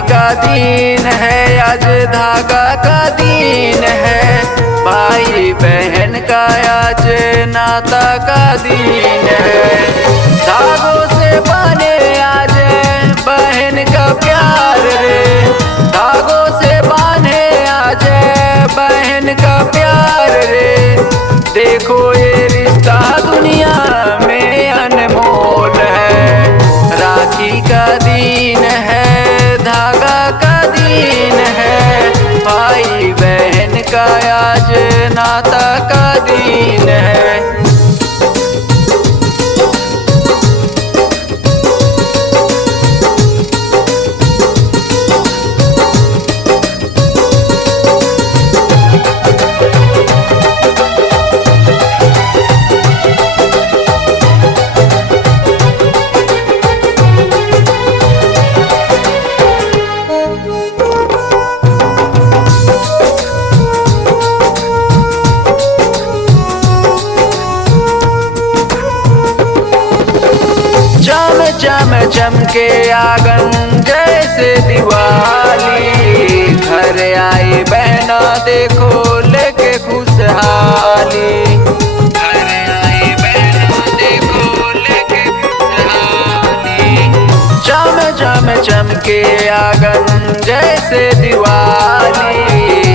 का दिन है, आज धागा का दिन है। भाई बहन का आज नाता का दिन है। धागों से बने आज बहन का प्यार रे, धागों से बने आज बहन का प्यार रे। देखो ये रिश्ता दुनिया में अनमोल है। राखी का दिन है, धागा का दिन है। भाई बहन का आज नाता का दिन है। चम चमके आंगन जैसे दिवाली, घर आई बहना देखो लेके खुशहाली। घर आई बहना देखो लेके खुशहाली। चम चम चमके आंगन जैसे दिवाली,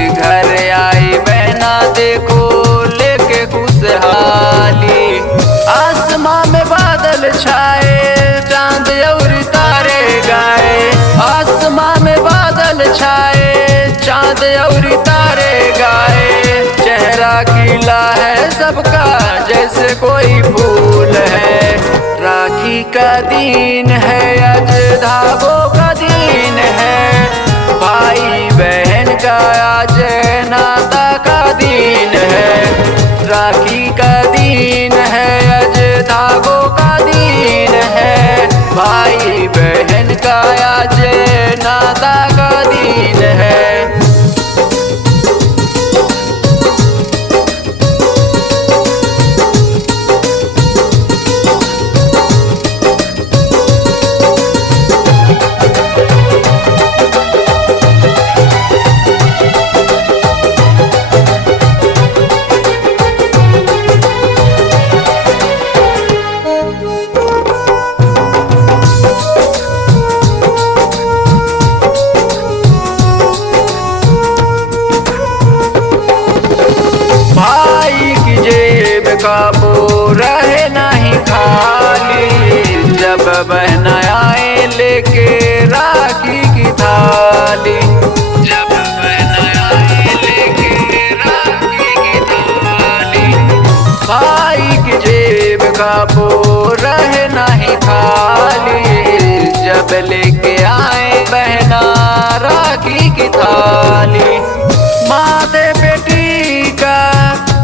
घर आई बहना देखो लेके खुशहाली। आसमां में बादल छाए, चांद और तारे गाए। आसमां में बादल छाए, चांद और तारे गाए। चेहरा खिला है सबका जैसे कोई फूल है। राखी का दिन है, आज धागों का दिन है। भाई बहन का आज नाता का दिन है। राखी का दिन है, आज धागों का दिन है। भाई बहन का आज नाता का दिन है। काबू रहे नहीं खाली, जब बहन आए लेके राखी की थाली। जब बहन आए लेके राखी की थाली। भाई की जेब काबू रहे नहीं खाली, जब लेके आए बहना राखी की थाली। माथे पे टीका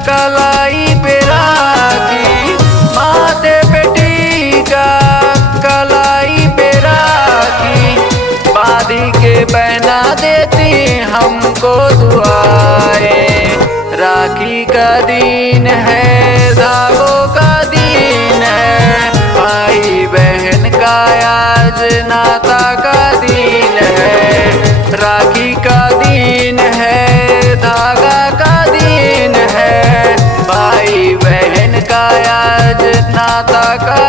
कलाई पे राखी, माथे पे टीका कलाई पे राखी। बांधी के बहना देती हमको दुआएं। राखी का दिन है, धागों का दिन है। भाई बहन का आज नाता का दिन है। राखी का दिन है, धागा का दिन है। भाई बहन का आज नाता का